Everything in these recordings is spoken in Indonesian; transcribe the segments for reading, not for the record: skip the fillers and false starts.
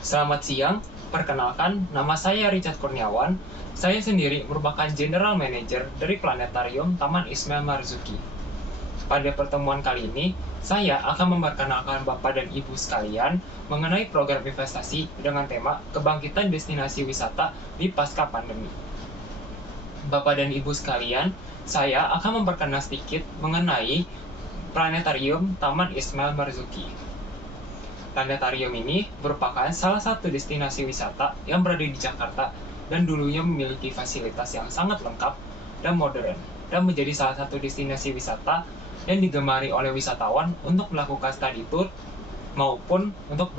Selamat siang, perkenalkan nama saya Richard Kurniawan. Saya sendiri merupakan General Manager dari Planetarium Taman Ismail Marzuki. Pada pertemuan kali ini, saya akan memperkenalkan Bapak dan Ibu sekalian mengenai program investasi dengan tema Kebangkitan Destinasi Wisata di Pasca Pandemi. Bapak dan Ibu sekalian, saya akan memperkenalkan sedikit mengenai Planetarium Taman Ismail Marzuki. Planetarium ini merupakan salah satu destinasi wisata yang berada di Jakarta dan dulunya memiliki fasilitas yang sangat lengkap dan modern, dan menjadi salah satu destinasi wisata yang digemari oleh wisatawan untuk melakukan study tour maupun untuk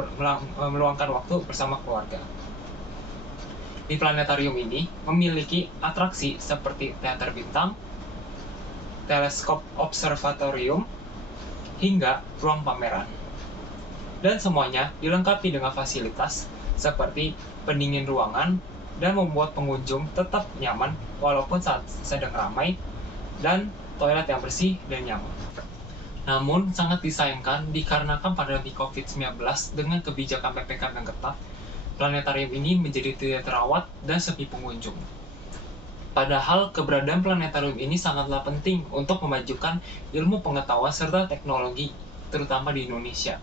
meluangkan waktu bersama keluarga. Di planetarium ini memiliki atraksi seperti teater bintang, teleskop observatorium, hingga ruang pameran. Dan semuanya dilengkapi dengan fasilitas seperti pendingin ruangan dan membuat pengunjung tetap nyaman walaupun saat sedang ramai, dan toilet yang bersih dan nyaman. Namun sangat disayangkan dikarenakan pandemi COVID-19 dengan kebijakan PPKM yang ketat, planetarium ini menjadi tidak terawat dan sepi pengunjung. Padahal keberadaan planetarium ini sangatlah penting untuk memajukan ilmu pengetahuan serta teknologi, terutama di Indonesia.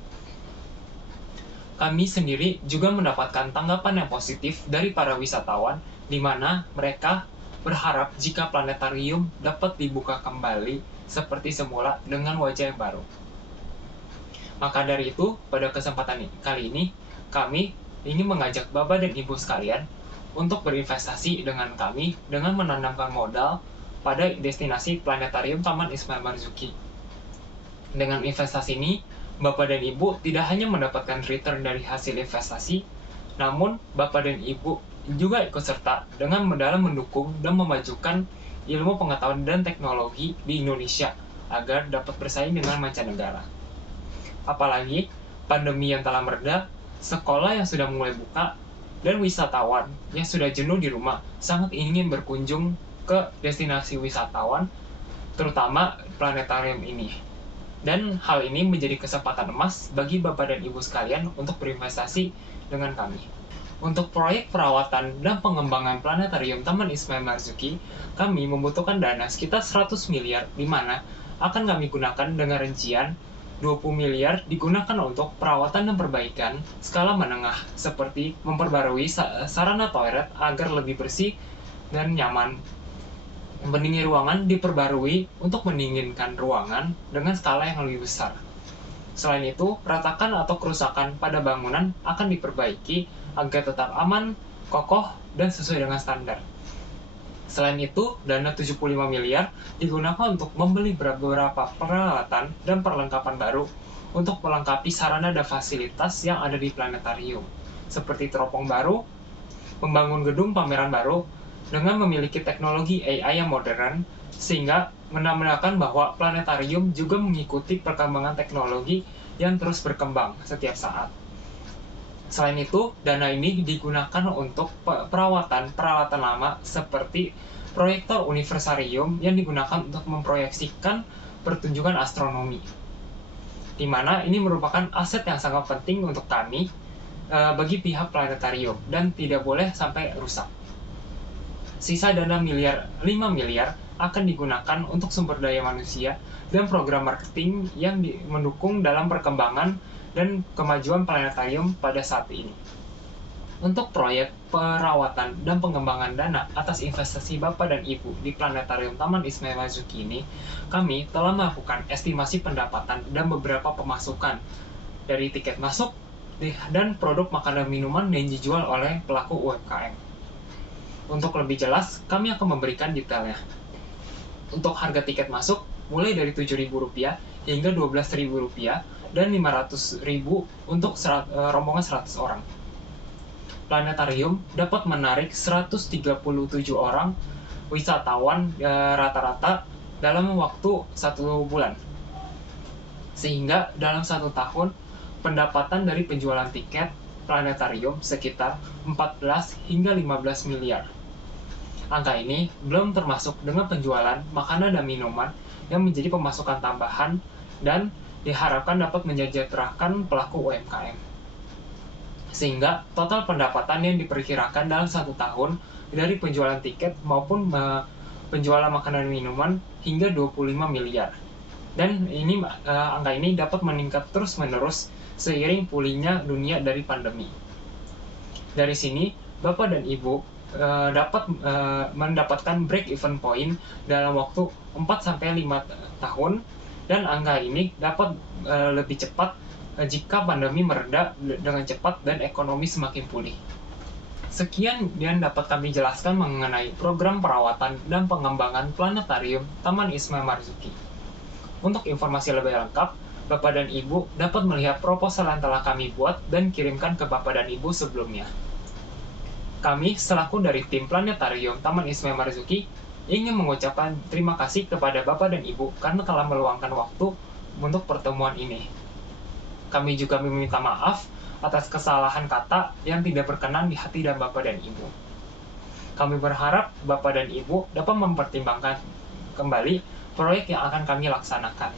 Kami sendiri juga mendapatkan tanggapan yang positif dari para wisatawan, di mana mereka berharap jika planetarium dapat dibuka kembali seperti semula dengan wajah yang baru. Maka dari itu, pada kesempatan kali ini, kami ingin mengajak Bapak dan Ibu sekalian untuk berinvestasi dengan kami dengan menanamkan modal pada destinasi Planetarium Taman Ismail Marzuki. Dengan investasi ini, Bapak dan Ibu tidak hanya mendapatkan return dari hasil investasi, namun Bapak dan Ibu juga ikut serta dengan dalam mendukung dan memajukan ilmu pengetahuan dan teknologi di Indonesia agar dapat bersaing dengan mancanegara. Apalagi pandemi yang telah mereda, sekolah yang sudah mulai buka, dan wisatawan yang sudah jenuh di rumah sangat ingin berkunjung ke destinasi wisatawan, terutama planetarium ini. Dan hal ini menjadi kesempatan emas bagi Bapak dan Ibu sekalian untuk berinvestasi dengan kami. Untuk proyek perawatan dan pengembangan planetarium Taman Ismail Marzuki, kami membutuhkan dana sekitar 100 miliar, di mana akan kami gunakan dengan rincian 20 miliar digunakan untuk perawatan dan perbaikan skala menengah, seperti memperbarui sarana toilet agar lebih bersih dan nyaman. Pendingin ruangan diperbarui untuk mendinginkan ruangan dengan skala yang lebih besar. Selain itu, retakan atau kerusakan pada bangunan akan diperbaiki agar tetap aman, kokoh, dan sesuai dengan standar. Selain itu, dana 75 miliar digunakan untuk membeli beberapa peralatan dan perlengkapan baru untuk melengkapi sarana dan fasilitas yang ada di planetarium, seperti teropong baru, membangun gedung pameran baru, dengan memiliki teknologi AI yang modern, sehingga menandakan bahwa planetarium juga mengikuti perkembangan teknologi yang terus berkembang setiap saat. Selain itu, dana ini digunakan untuk perawatan peralatan lama seperti proyektor universarium yang digunakan untuk memproyeksikan pertunjukan astronomi, di mana ini merupakan aset yang sangat penting untuk kami bagi pihak planetarium dan tidak boleh sampai rusak. Sisa dana 5 miliar akan digunakan untuk sumber daya manusia dan program marketing yang mendukung dalam perkembangan dan kemajuan planetarium pada saat ini. Untuk proyek perawatan dan pengembangan dana atas investasi Bapak dan Ibu di Planetarium Taman Ismail Marzuki ini, kami telah melakukan estimasi pendapatan dan beberapa pemasukan dari tiket masuk dan produk makanan minuman yang dijual oleh pelaku UMKM. Untuk lebih jelas, kami akan memberikan detailnya. Untuk harga tiket masuk, mulai dari Rp7.000 hingga Rp12.000 dan Rp500.000 untuk rombongan 100 orang. Planetarium dapat menarik 137 orang wisatawan rata-rata dalam waktu 1 bulan. Sehingga dalam 1 tahun, pendapatan dari penjualan tiket planetarium sekitar 14 hingga 15 miliar. Angka ini belum termasuk dengan penjualan makanan dan minuman yang menjadi pemasukan tambahan dan diharapkan dapat mensejahterakan pelaku UMKM. Sehingga total pendapatan yang diperkirakan dalam 1 tahun dari penjualan tiket maupun penjualan makanan dan minuman hingga 25 miliar. Dan angka ini dapat meningkat terus-menerus seiring pulihnya dunia dari pandemi. Dari sini, Bapak dan Ibu dapat mendapatkan break-even point dalam waktu 4-5 tahun, dan angka ini dapat lebih cepat jika pandemi mereda dengan cepat dan ekonomi semakin pulih. Sekian yang dapat kami jelaskan mengenai program perawatan dan pengembangan planetarium Taman Ismail Marzuki. Untuk informasi lebih lengkap, Bapak dan Ibu dapat melihat proposal yang telah kami buat dan kirimkan ke Bapak dan Ibu sebelumnya. Kami, selaku dari tim Planetarium Taman Ismail Marzuki, ingin mengucapkan terima kasih kepada Bapak dan Ibu karena telah meluangkan waktu untuk pertemuan ini. Kami juga meminta maaf atas kesalahan kata yang tidak berkenan di hati dan Bapak dan Ibu. Kami berharap Bapak dan Ibu dapat mempertimbangkan kembali proyek yang akan kami laksanakan.